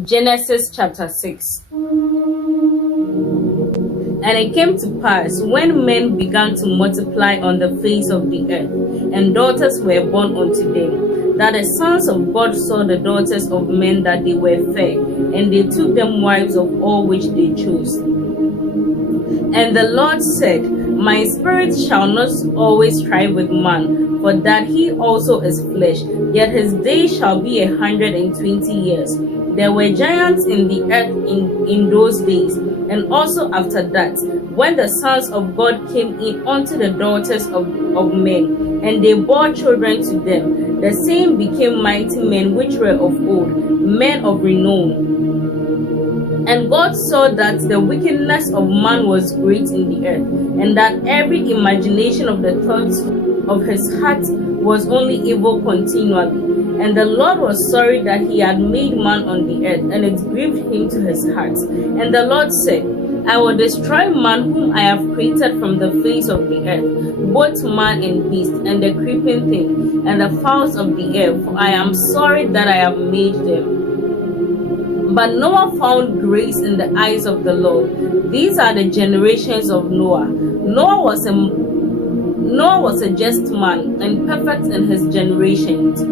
Genesis chapter 6. And it came to pass, when men began to multiply on the face of the earth, and daughters were born unto them, that the sons of God saw the daughters of men that they were fair, and they took them wives of all which they chose. And the Lord said, My spirit shall not always strive with man, for that he also is flesh, yet his days shall be 120 years. There were giants in the earth in those days, and also after that, when the sons of God came in unto the daughters of men, and they bore children to them, the same became mighty men which were of old, men of renown. And God saw that the wickedness of man was great in the earth, and that every imagination of the thoughts of his heart was only evil continually. And the Lord was sorry that he had made man on the earth, and it grieved him to his heart. And the Lord said, I will destroy man whom I have created from the face of the earth, both man and beast, and the creeping thing, and the fowls of the air, for I am sorry that I have made them. But Noah found grace in the eyes of the Lord. These are the generations of Noah. Noah was a just man and perfect in his generations.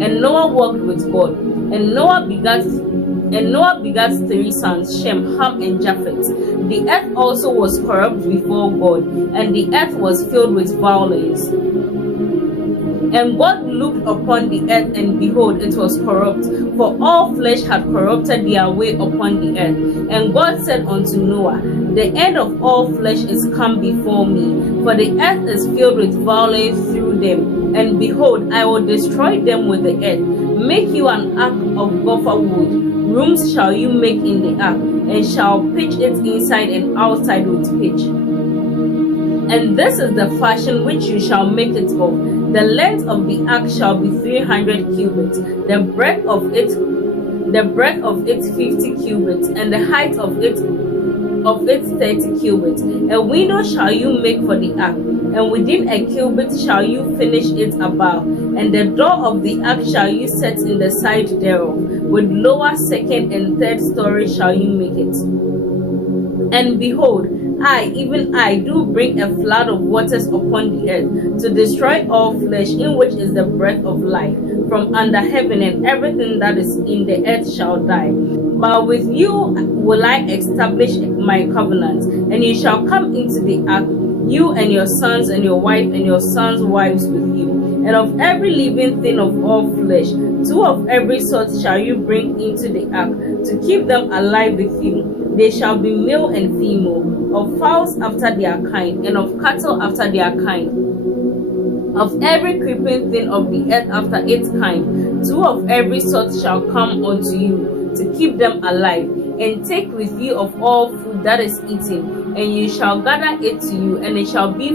And Noah walked with God. And Noah begat 3 sons, Shem, Ham, and Japheth. The earth also was corrupt before God, and the earth was filled with violence. And God looked upon the earth, and behold, it was corrupt, for all flesh had corrupted their way upon the earth. And God said unto Noah, The end of all flesh is come before me, for the earth is filled with violence through them. And behold, I will destroy them with the earth. Make you an ark of gopher wood. Rooms shall you make in the ark, and shall pitch it inside and outside with pitch. And this is the fashion which you shall make it of. The length of the ark shall be 300 cubits, the breadth of it 50 cubits, and the height of it 30 cubits. A window shall you make for the ark, and within a cubit shall you finish it above. And the door of the ark shall you set in the side thereof. With lower, second, and third story shall you make it. And behold, I, even I, do bring a flood of waters upon the earth, to destroy all flesh, in which is the breath of life, from under heaven, and everything that is in the earth shall die. But with you will I establish my covenant, and you shall come into the ark, you and your sons and your wife and your sons' wives with you. And of every living thing of all flesh, 2 of every sort shall you bring into the ark, to keep them alive with you. They shall be male and female, of fowls after their kind, and of cattle after their kind. Of every creeping thing of the earth after its kind, 2 of every sort shall come unto you, to keep them alive. And take with you of all food that is eaten, and you shall gather it to you, and it shall be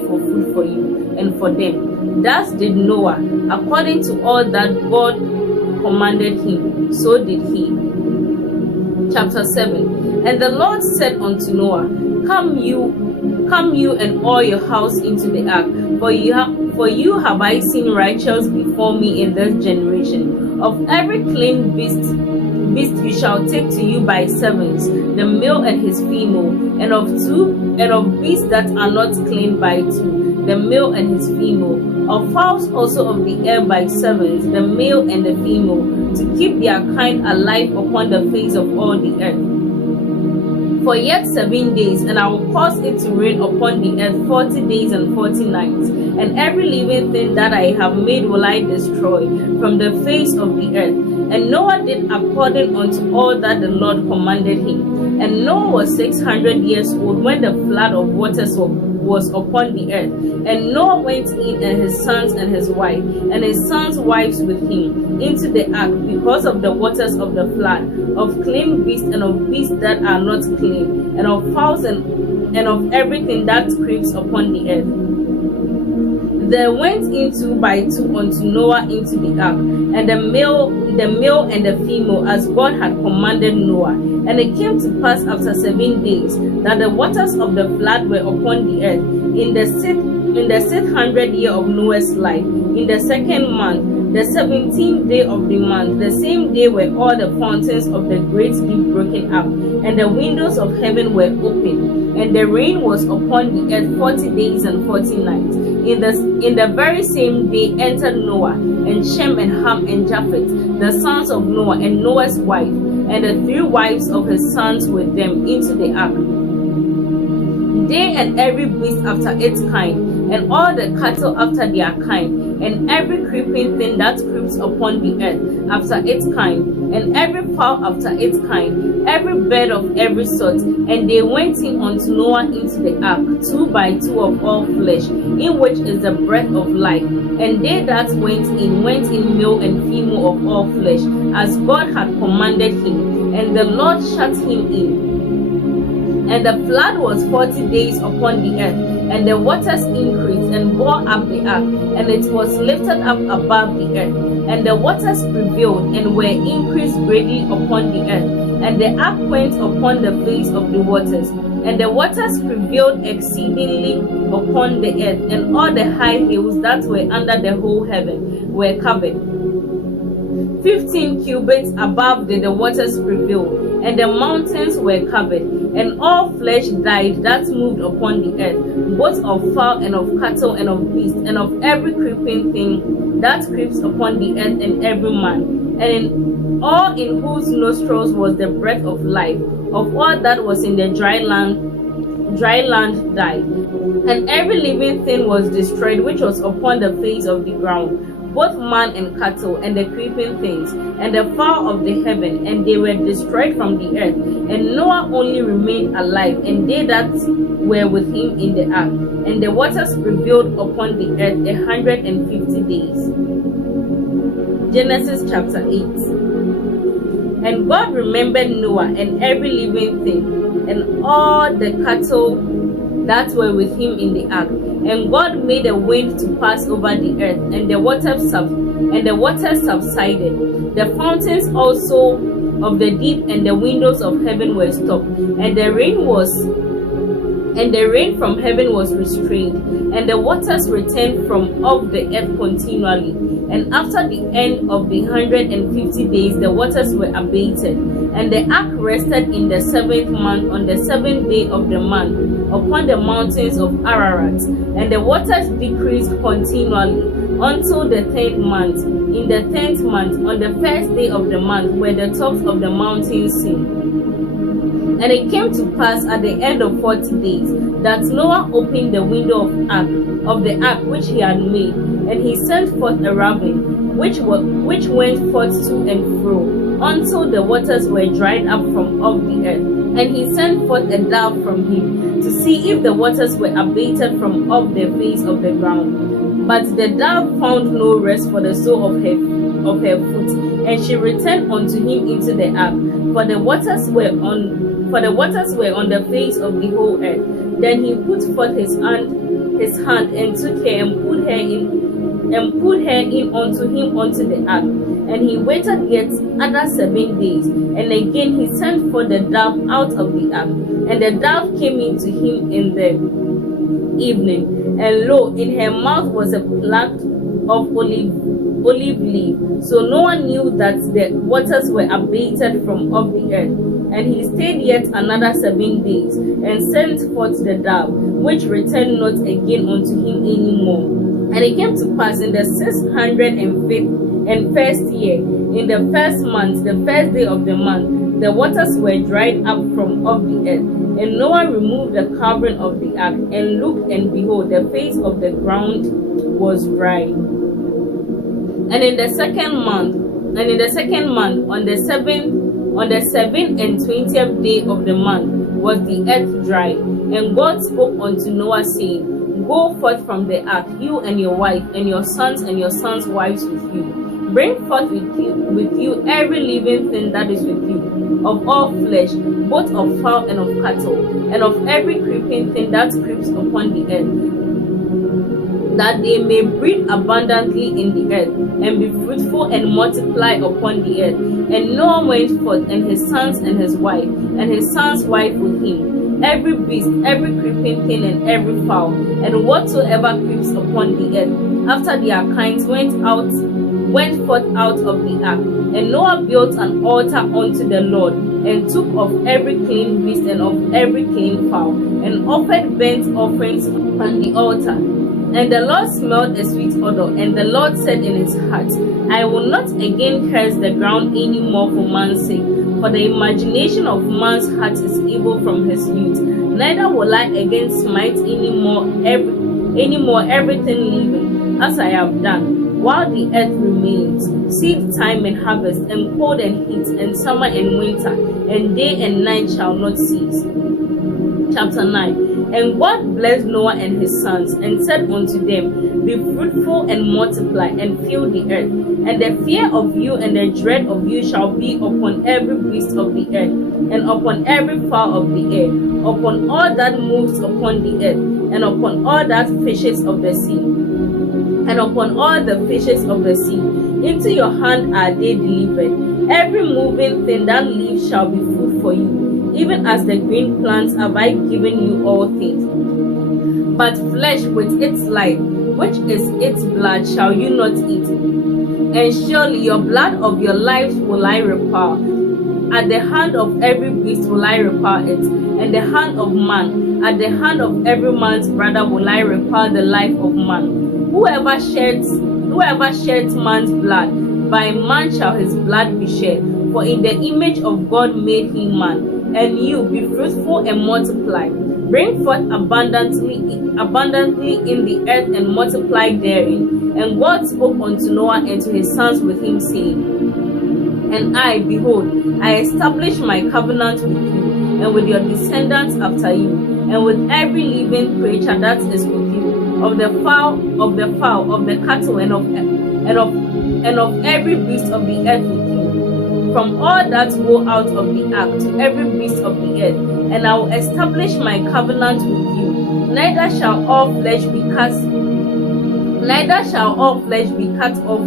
for food for you and for them. Thus did Noah, according to all that God commanded him, so did he. Chapter 7. And the Lord said unto Noah, Come you and all your house into the ark, for you have I seen righteous before me in this generation. Of every clean beast you shall take to you by sevens, the male and his female, and of beasts that are not clean by 2, the male and his female. Of fowls also of the air by sevens, the male and the female, to keep their kind alive upon the face of all the earth. For yet 7 days, and I will cause it to rain upon the earth 40 days and 40 nights, and every living thing that I have made will I destroy from the face of the earth. And Noah did according unto all that the Lord commanded him. And Noah was 600 years old when the flood of waters was upon the earth. And Noah went in, and his sons and his wife, and his sons' wives with him, into the ark, because of the waters of the flood, of clean beasts and of beasts that are not clean, and of fowls and of everything that creeps upon the earth. There went in 2 by 2 unto Noah into the ark, and the male and the female, as God had commanded Noah. And it came to pass after 7 days, that the waters of the flood were upon the earth, in the in the 600th year of Noah's life, in the second month, the 17th day of the month, the same day were all the fountains of the great deep broken up, and the windows of heaven were opened, and the rain was upon the earth 40 days and 40 nights. In the very same day entered Noah, and Shem and Ham and Japheth, the sons of Noah, and Noah's wife, and the 3 wives of his sons with them, into the ark. They and every beast after its kind, and all the cattle after their kind, and every creeping thing that creeps upon the earth after its kind, and every fowl after its kind, every bird of every sort. And they went in unto Noah into the ark, 2 by 2 of all flesh, in which is the breath of life. And they that went in male and female of all flesh, as God had commanded him. And the Lord shut him in. And the flood was 40 days upon the earth, and the waters increased and bore up the ark, and it was lifted up above the earth. And the waters prevailed and were increased greatly upon the earth, and the ark went upon the face of the waters. And the waters prevailed exceedingly upon the earth, and all the high hills that were under the whole heaven were covered. 15 cubits above did the waters prevail, and the mountains were covered, and all flesh died that moved upon the earth, both of fowl and of cattle and of beast, and of every creeping thing that creeps upon the earth, and every man, and in all in whose nostrils was the breath of life, of all that was in the dry land died. And every living thing was destroyed which was upon the face of the ground, both man and cattle, and the creeping things, and the fowl of the heaven, and they were destroyed from the earth. And Noah only remained alive, and they that were with him in the ark. And the waters prevailed upon the earth 150 days. Genesis chapter 8. And God remembered Noah and every living thing, and all the cattle that were with him in the ark. And God made a wind to pass over the earth, and the waters subsided. The fountains also of the deep and the windows of heaven were stopped, and the rain from heaven was restrained, and the waters returned from off the earth continually. And after the end of the 150 days, the waters were abated. And the ark rested in the 7th month, on the 7th day of the month, upon the mountains of Ararat. And the waters decreased continually until the 10th month. In the 10th month, on the 1st day of the month, were the tops of the mountains seen. And it came to pass at the end of 40 days that Noah opened the window of the ark which he had made, and he sent forth a raven, which went forth to and fro, until the waters were dried up from off the earth. And he sent forth a dove from him, to see if the waters were abated from off the face of the ground. But the dove found no rest for the sole of her foot, and she returned unto him into the ark, for the waters were on the face of the whole earth. Then he put forth his hand and took her and put her in unto him unto the ark. And he waited yet other 7 days, and again he sent for the dove out of the ark. And the dove came into him in the evening, and lo, in her mouth was a plant of olive leaf. So Noah knew that the waters were abated from off the earth. And he stayed yet another 7 days, and sent forth the dove, which returned not again unto him any more. And it came to pass in the 601st year, in the 1st month, the 1st day of the month, the waters were dried up from off the earth. And Noah removed the covering of the ark, and looked, and behold, the face of the ground was dry. And in the second month, on the 7th and 20th day of the month, was the earth dry. And God spoke unto Noah, saying, Go forth from the ark, you and your wife, and your sons and your sons' wives with you. Bring forth with you every living thing that is with you, of all flesh, both of fowl and of cattle, and of every creeping thing that creeps upon the earth, that they may breed abundantly in the earth, and be fruitful and multiply upon the earth. And Noah went forth, and his sons and his wife, and his son's wife with him, every beast, every creeping thing, and every fowl, and whatsoever creeps upon the earth, after their kinds went forth out of the ark. And Noah built an altar unto the Lord, and took of every clean beast and of every clean fowl, and offered burnt offerings on the altar. And the Lord smelled a sweet odor, and the Lord said in his heart, I will not again curse the ground any more for man's sake, for the imagination of man's heart is evil from his youth. Neither will I again smite any more everything living, as I have done, while the earth remains, seed time and harvest, and cold and heat, and summer and winter, and day and night shall not cease. Chapter 9. And God blessed Noah and his sons, and said unto them, Be fruitful and multiply, and fill the earth. And the fear of you and the dread of you shall be upon every beast of the earth, and upon every fowl of the air, upon all that moves upon the earth, and upon all that fishes of the sea, and upon all the fishes of the sea. Into your hand are they delivered. Every moving thing that lives shall be food for you. Even as the green plants have I given you all things. But flesh with its life, which is its blood, shall you not eat. And surely your blood of your life will I require. At the hand of every beast will I require it, and the hand of man, at the hand of every man's brother will I require the life of man. Whoever sheds man's blood, by man shall his blood be shed. For in the image of God made he man. And you, be fruitful and multiply. Bring forth abundantly in the earth, and multiply therein. And God spoke unto Noah and to his sons with him, saying, And I, behold, I establish my covenant with you, and with your descendants after you, and with every living creature that is with you, of the fowl, of the cattle, and of every beast of the earth with you, from all that go out of the ark to every beast of the earth. And I will establish my covenant with you. Neither shall all flesh be cut off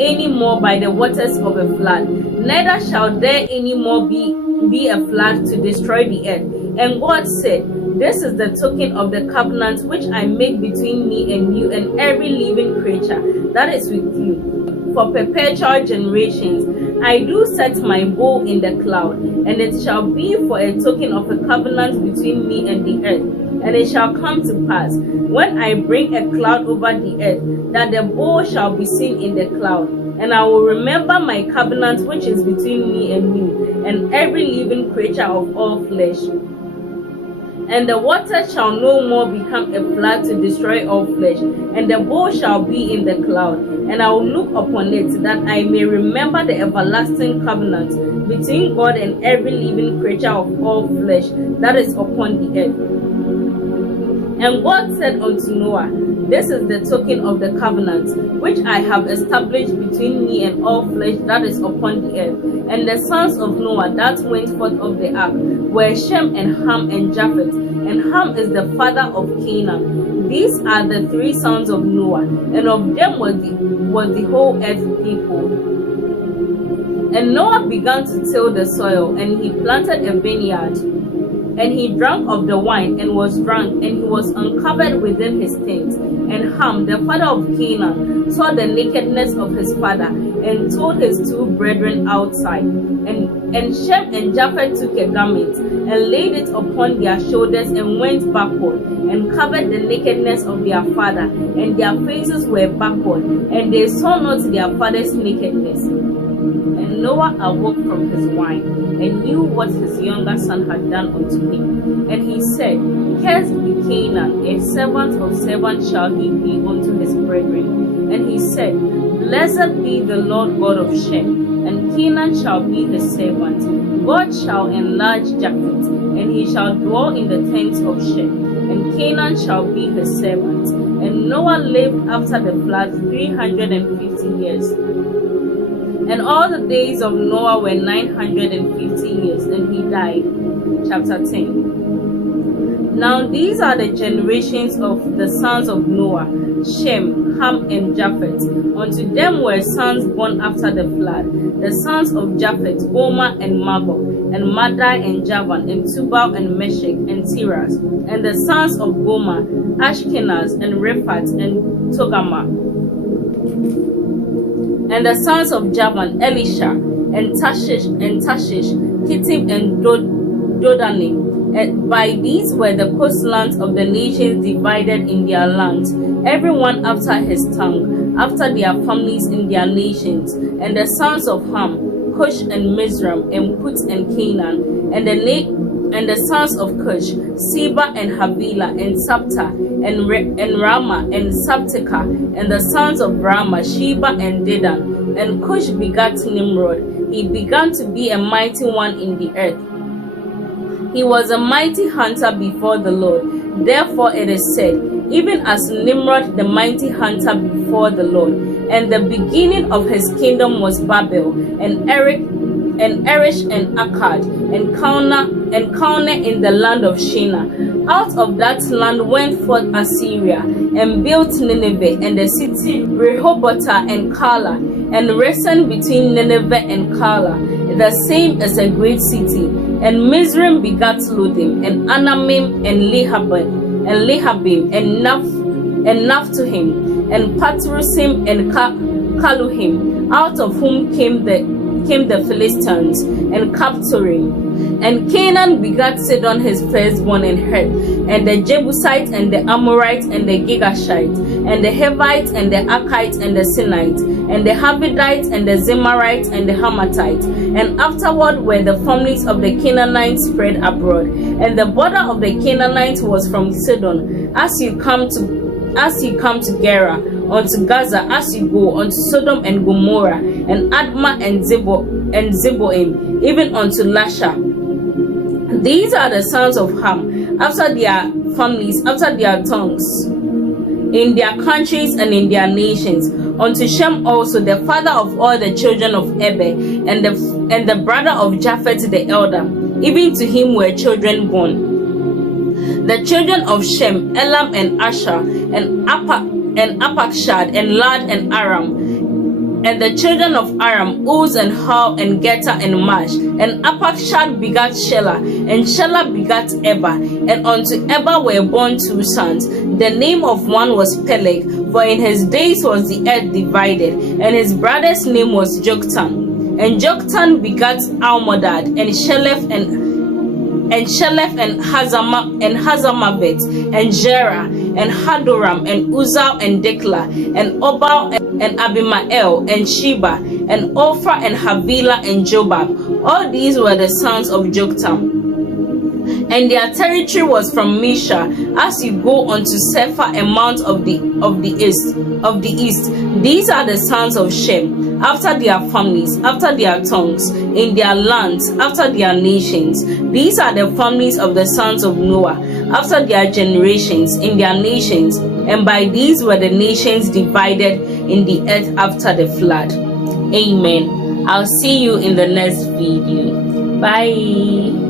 any more by the waters of a flood. Neither shall there any more be a flood to destroy the earth. And God said, This is the token of the covenant which I make between me and you and every living creature that is with you, for perpetual generations. I do set my bow in the cloud, and it shall be for a token of a covenant between me and the earth. And it shall come to pass, when I bring a cloud over the earth, that the bow shall be seen in the cloud. And I will remember my covenant which is between me and you, and every living creature of all flesh. And the water shall no more become a flood to destroy all flesh, and the bow shall be in the cloud. And I will look upon it, that I may remember the everlasting covenant between God and every living creature of all flesh that is upon the earth. And God said unto Noah, This is the token of the covenant which I have established between me and all flesh that is upon the earth. And the sons of Noah that went forth of the ark were Shem and Ham and Japheth. And Ham is the father of Canaan. These are the three sons of Noah, and of them was the whole earth people. And Noah began to till the soil, and he planted a vineyard. And he drank of the wine, and was drunk, and he was uncovered within his tent. And Ham, the father of Canaan, saw the nakedness of his father, and told his two brethren outside. And Shem and Japheth took a garment, and laid it upon their shoulders, and went backward, and covered the nakedness of their father, and their faces were backward, and they saw not their father's nakedness. And Noah awoke from his wine, and knew what his younger son had done unto him. And he said, Cursed be Canaan, a servant of servants shall he be unto his brethren. And he said, Blessed be the Lord God of Shem, and Canaan shall be his servant. God shall enlarge Japheth, and he shall dwell in the tents of Shem, and Canaan shall be his servant. And Noah lived after the flood 350 years. And all the days of Noah were 950 years, and he died. Chapter 10. Now these are the generations of the sons of Noah, Shem, Ham, and Japheth. Unto them were sons born after the flood. The sons of Japheth, Gomer and Magog, and Madai and Javan, and Tubal and Meshech, and Tiras. And the sons of Gomer, Ashkenaz, and Rephath, and Togarmah. And the sons of Javan, Elisha, and Tashish, Kittim, and Dodanim. And by these were the coastlands of the nations divided in their lands, every one after his tongue, after their families in their nations. And the sons of Ham, Cush and Mizraim, and Put and Canaan. And the sons of Cush, Seba and Havilah, and Sabta, and Ramah, and Sabteka. And the sons of Ramah, Sheba and Dedan. And Cush begat Nimrod. He began to be a mighty one in the earth. He was a mighty hunter before the Lord. Therefore it is said, even as Nimrod the mighty hunter before the Lord. And the beginning of his kingdom was Babel, and Erish and Akkad, and Calneh in the land of Shinar. Out of that land went forth Assyria, and built Nineveh, and the city Rehoboth and Kala, and Resen between Nineveh and Kala, the same as a great city. And Mizraim begat Ludim, and Anamim, and Lehabim, and Naphtuhim, and Patrusim, and Kaluhim, out of whom came the Philistines, and Captorim. And Canaan begat Sidon his firstborn, and Heth, and the Jebusite, and the Amorite, and the Gigashite, and the Hivite, and the Arkite, and the Sinite, and the Havidite, and the Zemarite, and the Hamathite. And afterward were the families of the Canaanites spread abroad. And the border of the Canaanites was from Sidon, as you come to Gera, unto Gaza, as you go unto Sodom and Gomorrah, and Admah and Zeboim, even unto Lasha. These are the sons of Ham, after their families, after their tongues, in their countries and in their nations. Unto Shem also, the father of all the children of Eber, and the brother of Japheth the elder, even to him were children born. The children of Shem, Elam and Asher, and Apakshad, and Lad and Aram. And the children of Aram, Uz and Hul, and Geta and Mash. And Apakshad begat Shelah, and Shelah begat Eber. And unto Eber were born two sons. The name of one was Peleg, for in his days was the earth divided. And his brother's name was Joktan. And Joktan begat Almodad, and Sheleph, and Hazamavet, and Jerah, and Hadoram, and Uzal, and Dekla, and Obal, and Abimael, and Sheba, and Ophrah, and Havilah, and Jobab. All these were the sons of Joktan. And their territory was from Misha, as you go unto Sephar, a mount of the east. These are the sons of Shem, after their families, after their tongues, in their lands, after their nations. These are the families of the sons of Noah, after their generations, in their nations. And by these were the nations divided in the earth after the flood. Amen. I'll see you in the next video. Bye.